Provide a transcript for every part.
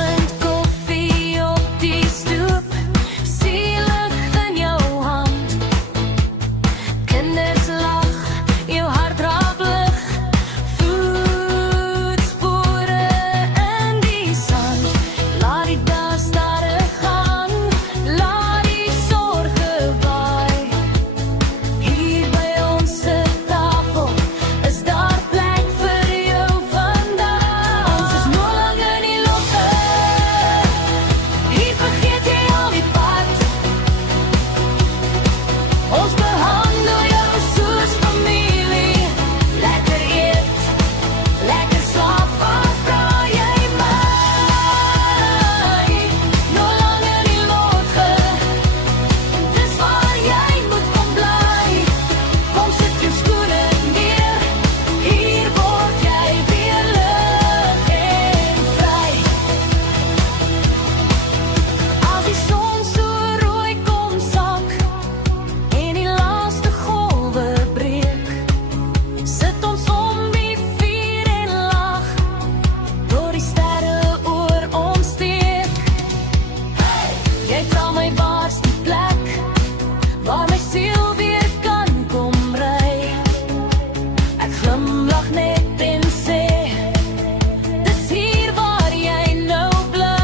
oggend koffie op die stoep, sielig in jou hand. Kinders lag, jou hart raak lig, voetspore in die sand. Laat die dag stadig gaan, laat die sorge waai. Hier by ons se tafel is daar plek vir jou vandag. Ons is nog lang in die lofte, hier vergeet jy al die pad. Ons behandel jou soos familie, lekker eet, lekker slaap, wat vra jy my? Nog lang in die lotge, dis waar jy moet kom bly. Kom sit jou skoene neer, hier word jy weer lig en vry. As die son so rooi kom sak en die laaste golwe breek, sit ons om die vuur en lag, door die sterre oor ons steek. Jy vra my waar's die plek, waar my siel weer kan kom ry. Ek glimlag net en sê, dis hier waar jy nou bly.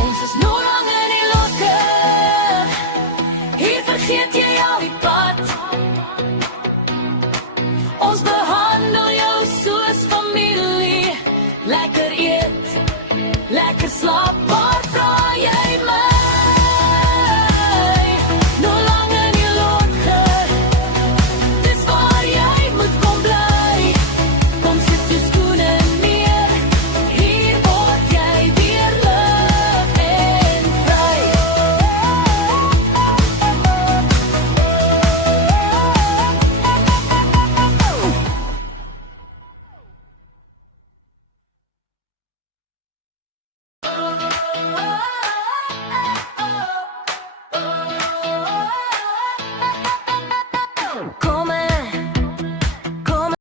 Ons is nog lang in die lotge, hier vergeet jy al die pad. Ons behandel jou soos familie, lekker